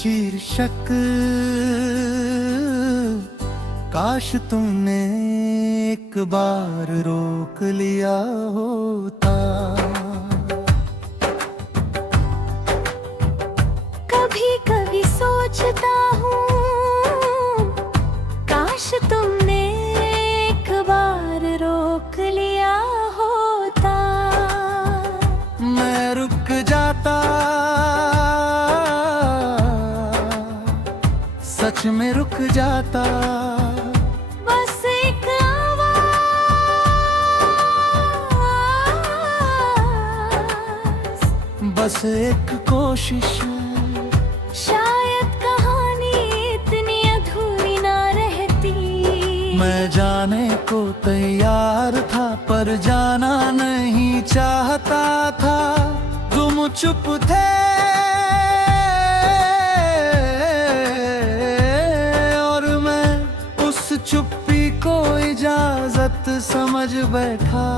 शीर्षक काश तुमने एक बार रोक लिया होता। कभी कभी सोचता हूँ काश तुमने एक बार रोक लिया होता। मैं रुक जाता, सच में रुक जाता। बस एक आवाज़, बस एक कोशिश, शायद कहानी इतनी अधूरी ना रहती। मैं जाने को तैयार था पर जाना नहीं चाहता था। तुम चुप थे और मैं उस चुप्पी को इजाजत समझ बैठा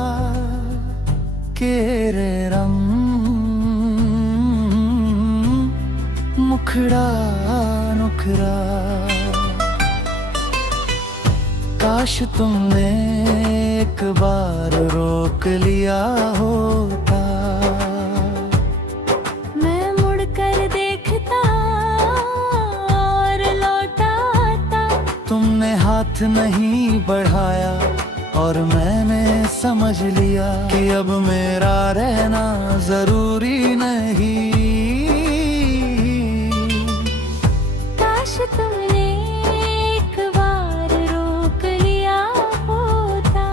के रे रम मुखड़ा नुखड़ा। काश तुमने एक बार रोक लिया होता। मैं मुड़कर देखता और लौटा आता। तुमने हाथ नहीं बढ़ाया और मैंने समझ लिया कि अब मेरा रहना जरूरी नहीं। काश तुमने एक बार रोक लिया होता।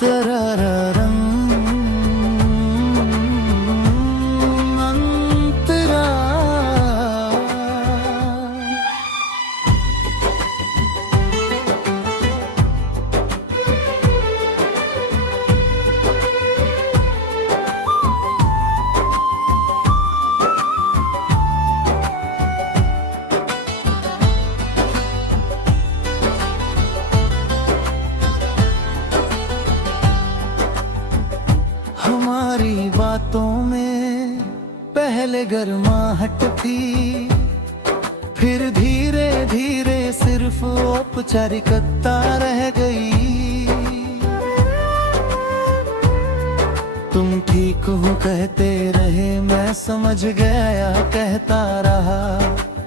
तरररम अंतरा। हमारी बातों में पहले गर्माहट थी, फिर धीरे धीरे सिर्फ औपचारिकता रह गई। तुम ठीक हो कहते रहे, मैं समझ गया कहता रहा।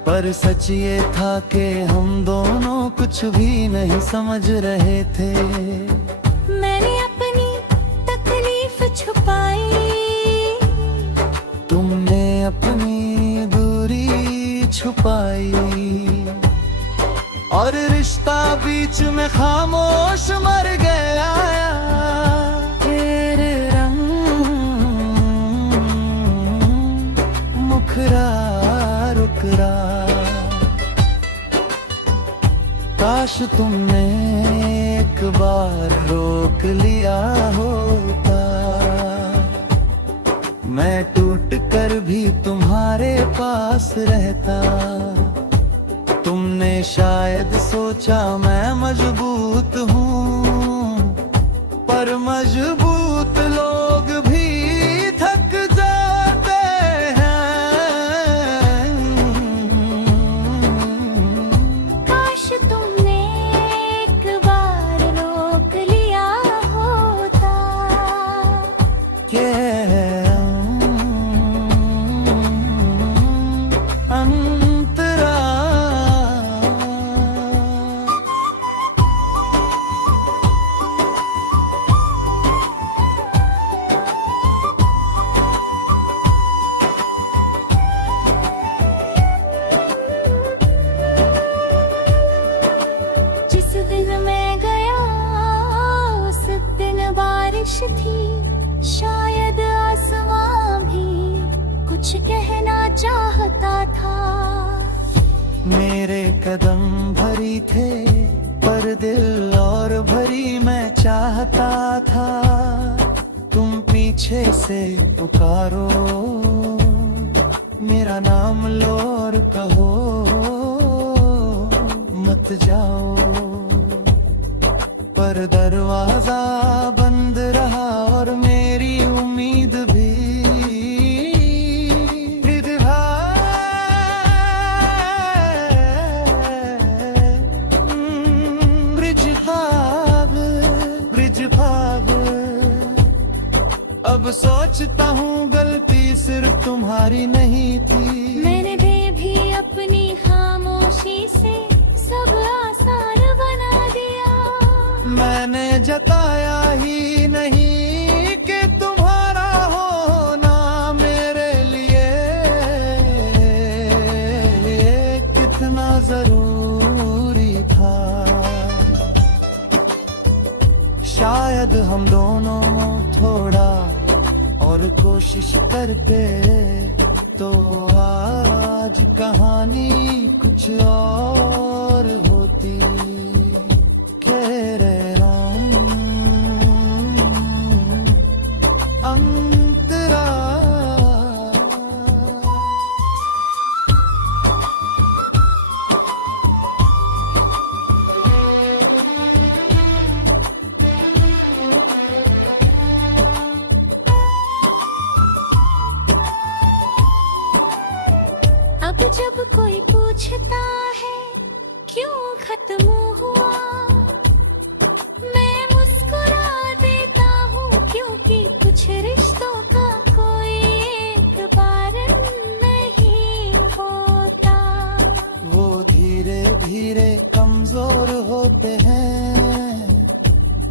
पर सच ये था कि हम दोनों कुछ भी नहीं समझ रहे थे। मैंने अपनी तकलीफ छुपाई, तुमने अपनी दूरी छुपाई और रिश्ता बीच में खामोश मर गया। तेरे रंग मुखरा रुकरा। काश तुमने एक बार रोक लिया होता। मैं टूट कर भी तुम्हारे पास रहता। तुमने शायद सोचा मैं मजबूत हूँ, पर मजबूत लोग भी थक जाते हैं। काश तुमने एक बार रोक लिया होता। अंतरा। जिस दिन मैं गया उस दिन बारिश थी। शायद आसमां भी कुछ कहना चाहता था। मेरे कदम भरी थे पर दिल और भरी मैं चाहता था। तुम पीछे से पुकारो, मेरा नाम लो और कहो मत जाओ। पर दरवाजा बंद रहा और मेरी उम्मीद भी। इधर ब्रिज भाग। अब सोचता हूँ गलती सिर्फ तुम्हारी नहीं थी। मैंने भी अपनी खामोशी से सब आसान बना दिया। मैंने जताया ही नहीं कि तुम्हारा होना मेरे लिए कितना जरूरी था। शायद हम दोनों थोड़ा और कोशिश करते तो आज कहानी कुछ और होती। तेरे रंग अंतरा। अब जब कोई पूछता है क्यों खत्म हुआ, मैं मुस्कुरा देता हूँ क्योंकि कुछ रिश्तों का कोई एक बार नहीं होता। वो धीरे धीरे कमजोर होते हैं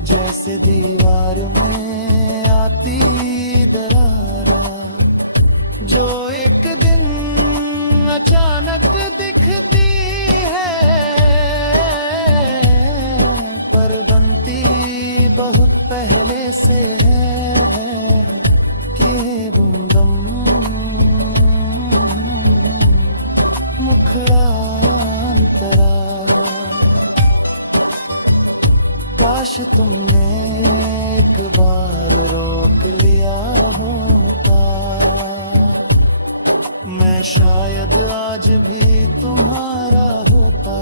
जैसे दीवार में आती दरारा, जो एक दिन अचानक दिखती है पर बनती बहुत पहले से है कि बुंदम मुखड़ान तरा। काश तुमने एक बार रोक लिया होता, मैं शायद आज भी तुम्हारा होता।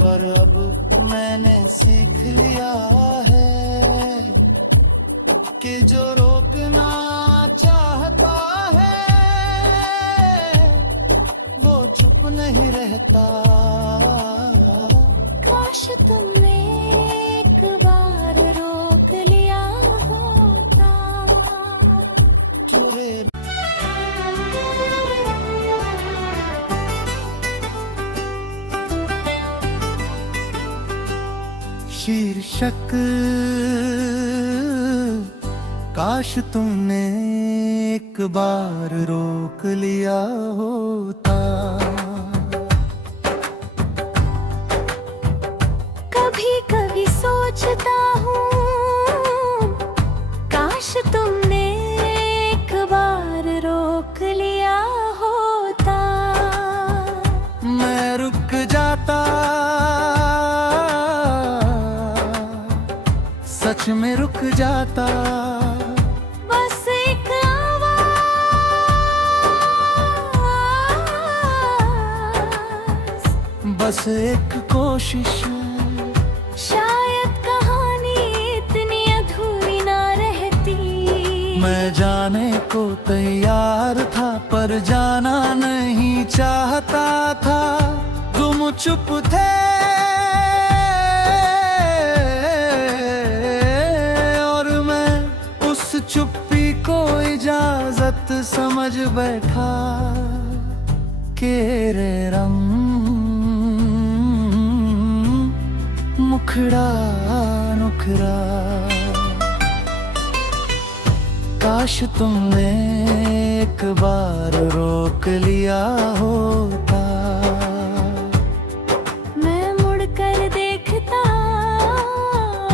पर अब मैंने सीख लिया है कि जो रोकना चाहता है वो चुप नहीं रहता। काश तुमने एक बार रोक लिया होता। चुरे शीर्षक काश तुमने एक बार रोक लिया होता। कभी कभी सोचता हूँ काश तुमने एक बार रोक लिया होता। मैं रुक जाता, सच में रुक जाता। बस एक आवाज़, बस एक कोशिश, शायद कहानी इतनी अधूरी ना रहती। मैं जाने को तैयार था पर जाना नहीं चाहता था। तुम चुप थे चुप्पी को इजाजत समझ बैठा के रे रंग मुखड़ा नुखरा। काश तुमने एक बार रोक लिया होता। मैं मुड़ कर देखता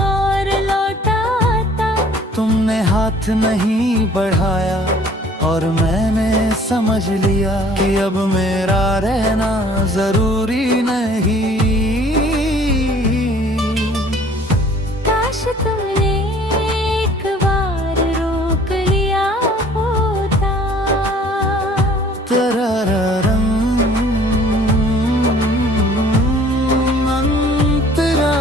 और लौटा आता। तुमने हाथ नहीं बढ़ाया और मैंने समझ लिया कि अब मेरा रहना जरूरी नहीं। काश तुमने एक बार रोक लिया होता। तरररम अंतरा।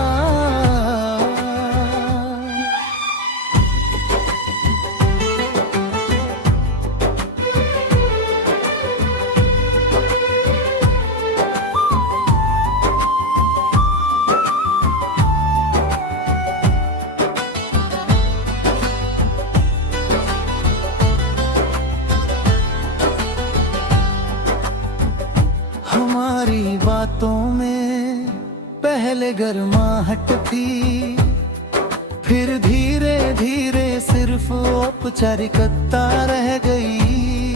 बात थी, फिर धीरे धीरे सिर्फ औपचारिकता रह गई।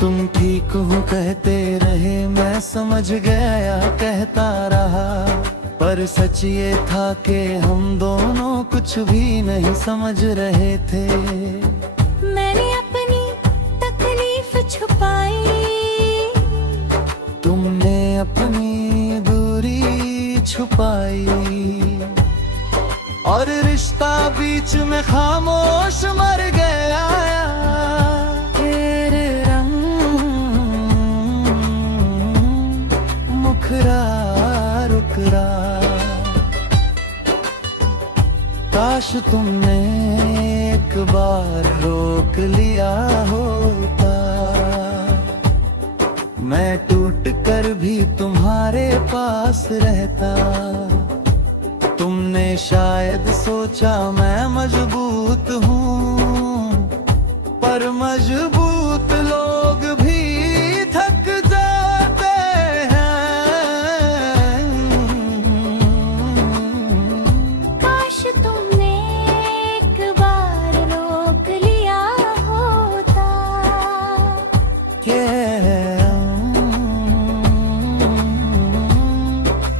तुम ठीक हो कहते रहे, मैं समझ गया कहता रहा, पर सच ये था कि हम दोनों कुछ भी नहीं समझ रहे थे। मैंने अपनी तकलीफ छुपाई, तुमने अपनी दूरी छुपाई, और रिश्ता बीच में खामोश मर गया। तेरे रंग मुखरा रुकरा, काश तुमने एक बार रोक लिया होता, मैं टूट कर भी तुम्हारे पास रहता। तुमने शायद सोचा मैं मजबूत हूँ, पर मजबूत लोग भी थक जाते हैं। काश तुमने एक बार रोक लिया होता।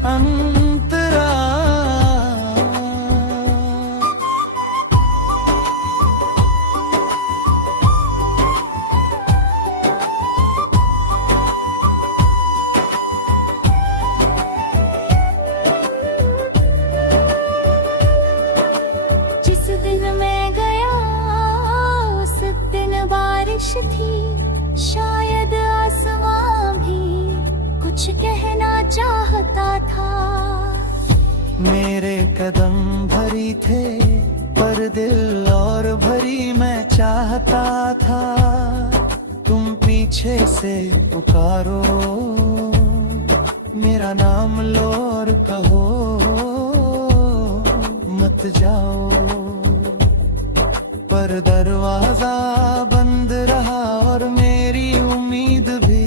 अंतरा जिस दिन मैं गया उस दिन बारिश थी, शायद आसमां भी कुछ कहना चाहता था। मेरे कदम भरी थे, पर दिल और भरी मैं चाहता था। तुम पीछे से पुकारो, मेरा नाम लो और कहो मत जाओ, पर दरवाजा बंद रहा और मेरी उम्मीद भी।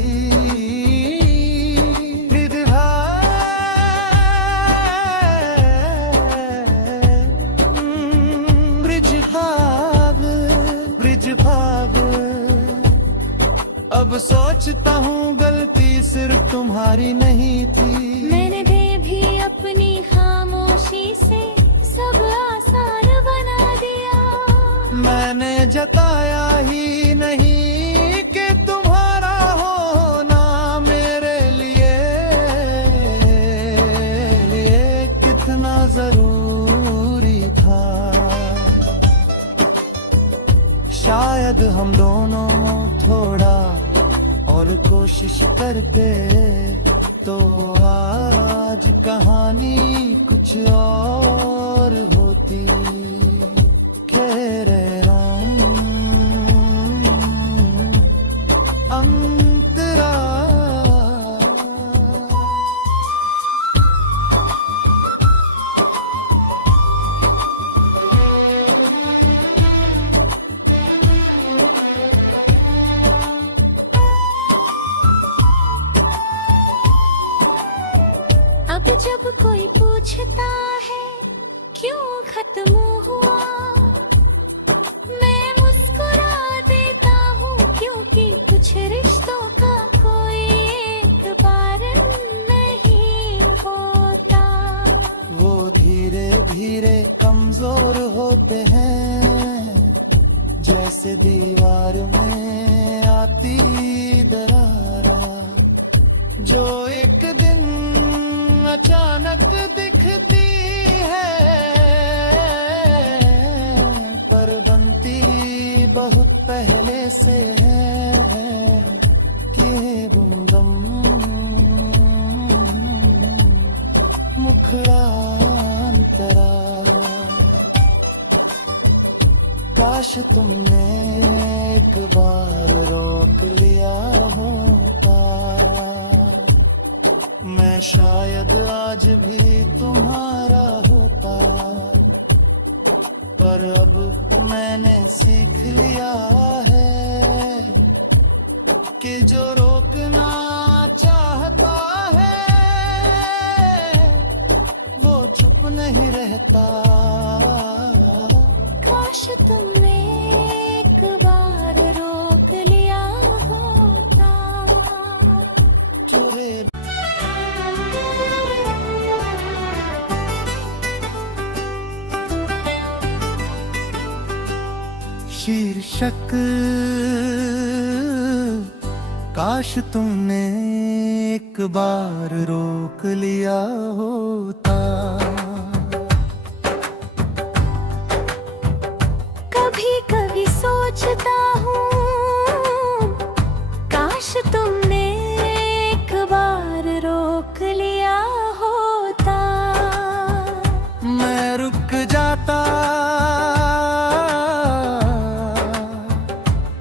ब्रिज भाग, अब सोचता हूँ गलती सिर्फ तुम्हारी नहीं थी। मैंने भी अपनी खामोशी से सब आसान बना दिया। मैंने जताया ही नहीं कि तुम्हारा होना मेरे लिए कितना जरूरी था। शायद हम दोनों थोड़ा और कोशिश करते तो आज कहानी कुछ और होती। खेरे अंतरा अब जब कोई पूछता है क्यों खत्म हुआ, मैं मुस्कुरा देता हूँ, क्योंकि कुछ रिश्तों का कोई एक बार नहीं होता। वो धीरे धीरे कमजोर होते हैं, जैसे दीवार में आती दरारा, जो एक दिन अचानक दिखती है, पर बनती बहुत पहले से है कि बुंदम मुखरांतरा। काश तुमने एक बार रोक लिया होता, मैं शायद आज भी तुम्हारा होता, पर अब मैंने सीख लिया है कि जो रोकना चाहता है कहता, काश तुमने एक बार रोक लिया होता। चुरे शीर्षक, काश तुमने एक बार रोक लिया होता। कभी कभी सोचता हूँ, काश तुमने एक बार रोक लिया होता। मैं रुक जाता,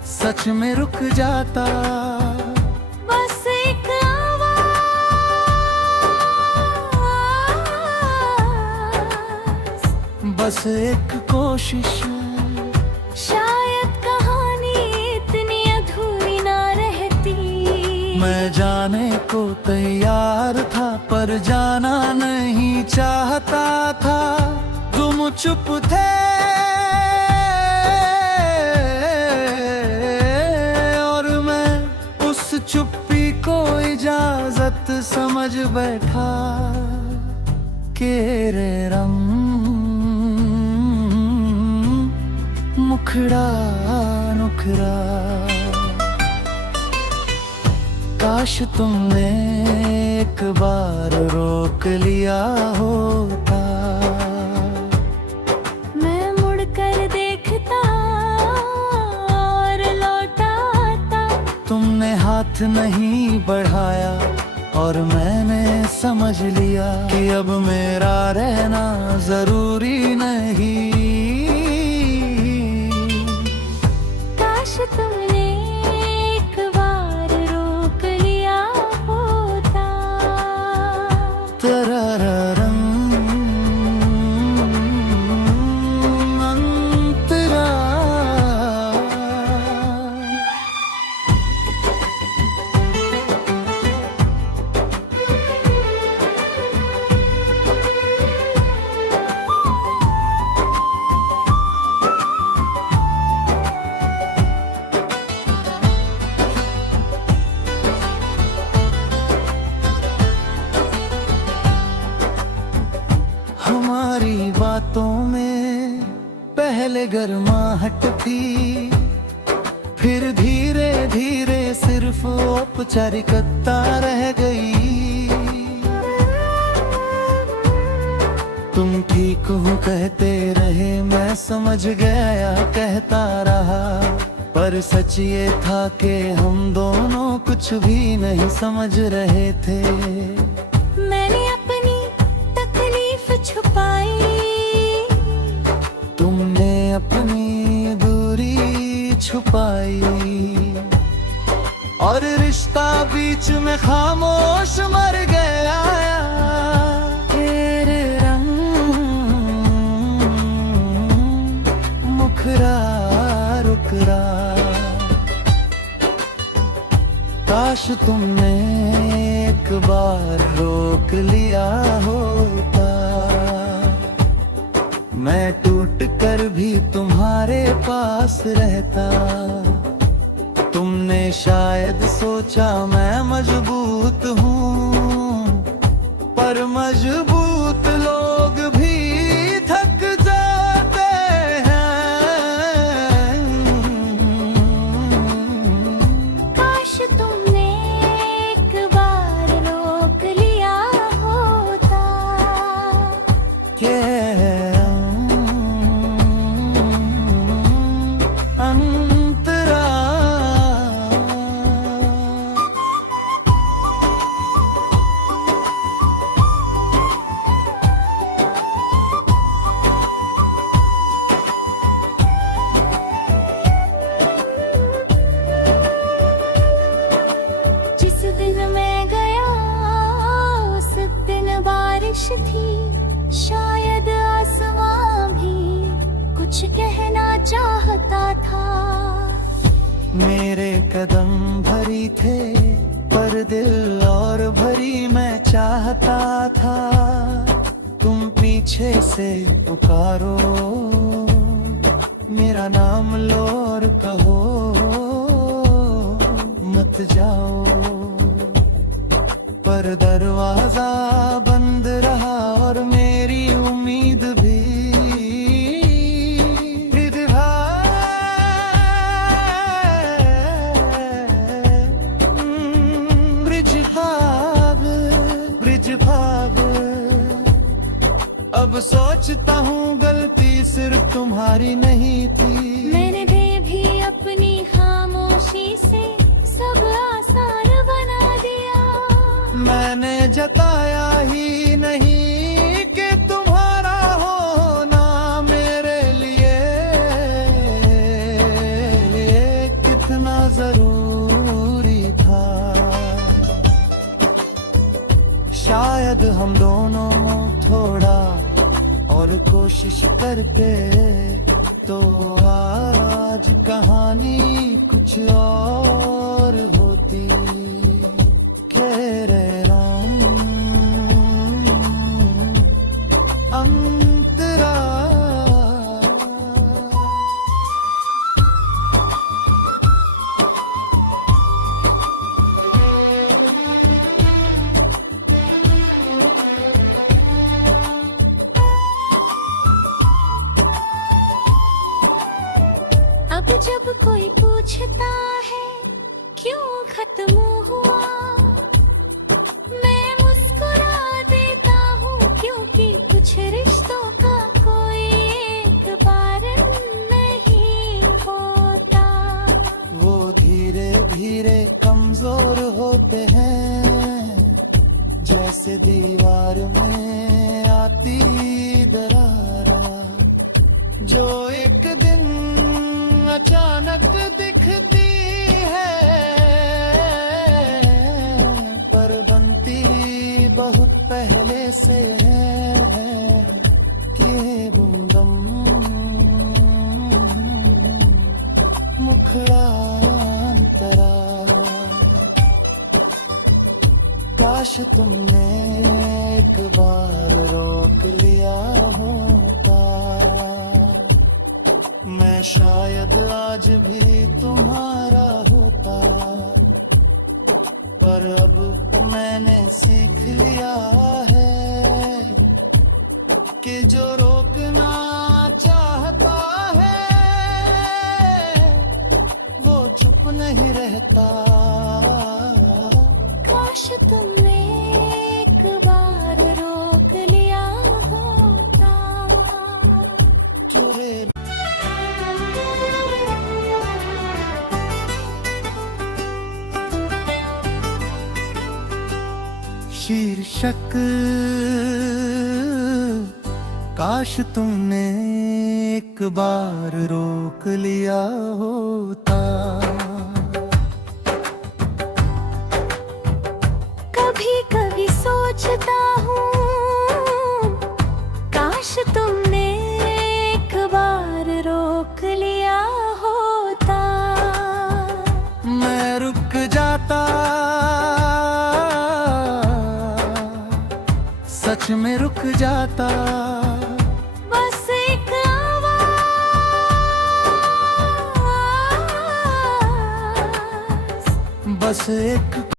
सच में रुक जाता। बस एक आवाज़, बस एक कोशिश, शायद कहानी इतनी अधूरी ना रहती। मैं जाने को तैयार था पर जाना नहीं चाहता था। तुम चुप थे और मैं उस चुप्पी को इजाजत समझ बैठा के रे रम मुखड़ा नुखड़ा। काश तुमने एक बार रोक लिया होता। मैं मुड़कर देखता और लौट आता। तुमने हाथ नहीं बढ़ाया और मैंने समझ लिया कि अब मेरा रहना जरूरी नहीं। काश तुमने एक बार रोक लिया होता। तरररम अंतरा। हमारी बातों में पहले गर्माहट थी, फिर धीरे धीरे सिर्फ औपचारिकता रह गई। तुम ठीक हो कहते रहे, मैं समझ गया कहता रहा। पर सच ये था कि हम दोनों कुछ भी नहीं समझ रहे थे। मैंने अपनी तकलीफ छुपाई, तुमने अपनी दूरी छुपाई और रिश्ता बीच में खामोश मर गया। तेरे रंग मुखरा रुकरा। काश तुमने एक बार रोक लिया होता। मैं टूट कर भी तुम्हारे पास रहता। तुमने शायद सोचा मैं मजबूत हूँ, पर मजबूत लोग भी थक जाते हैं। काश तुमने एक बार रोक लिया होता। के अंतरा। जिस दिन मैं गया उस दिन बारिश थी। शायद आसमां भी कुछ कहना चाहता था। मेरे कदम भरी थे पर दिल और भरी मैं चाहता था। तुम पीछे पीछे से पुकारो, मेरा नाम लो और कहो मत जाओ। पर दरवाजा बंद रहा और मेरी उम्मीद भी। ब्रिज भाग अब सोचता हूँ गलती सिर्फ तुम्हारी नहीं थी। मैंने भी अपनी खामोशी से सब आसान बना दिया। मैंने जताया ही नहीं कि तुम्हारा होना मेरे लिए कितना जरूरी था। शायद हम दोनों थोड़ा और कोशिश करते तो आज कहानी कुछ और होती। खेरे राम अंतरा। अब जब कोई पूछता है क्यों खत्म हुआ, मैं मुस्कुरा देता हूँ क्योंकि कुछ रिश्तों का कोई एक बार नहीं होता। वो धीरे धीरे कमजोर होते हैं जैसे दीवार में आती दरारा, जो एक दिन अचानक दिखती है पर बनती बहुत पहले से है कि बुंदम मुखड़ांतरा। काश तुमने एक बार रोक लिया होता, मैं शायद आज भी तुम्हारा होता। पर अब मैंने सीख लिया है कि जो रोकना चाहता है वो चुप नहीं रहता। काश तुमने एक बार रोक लिया होता। तुरे शीर्षक काश तुमने एक बार रोक लिया होता। कभी कभी सोचता हूँ काश तुमने एक बार रोक लिया होता। मैं रुक जाता, सच में रुक जाता। बस एक आवाज़, बस एक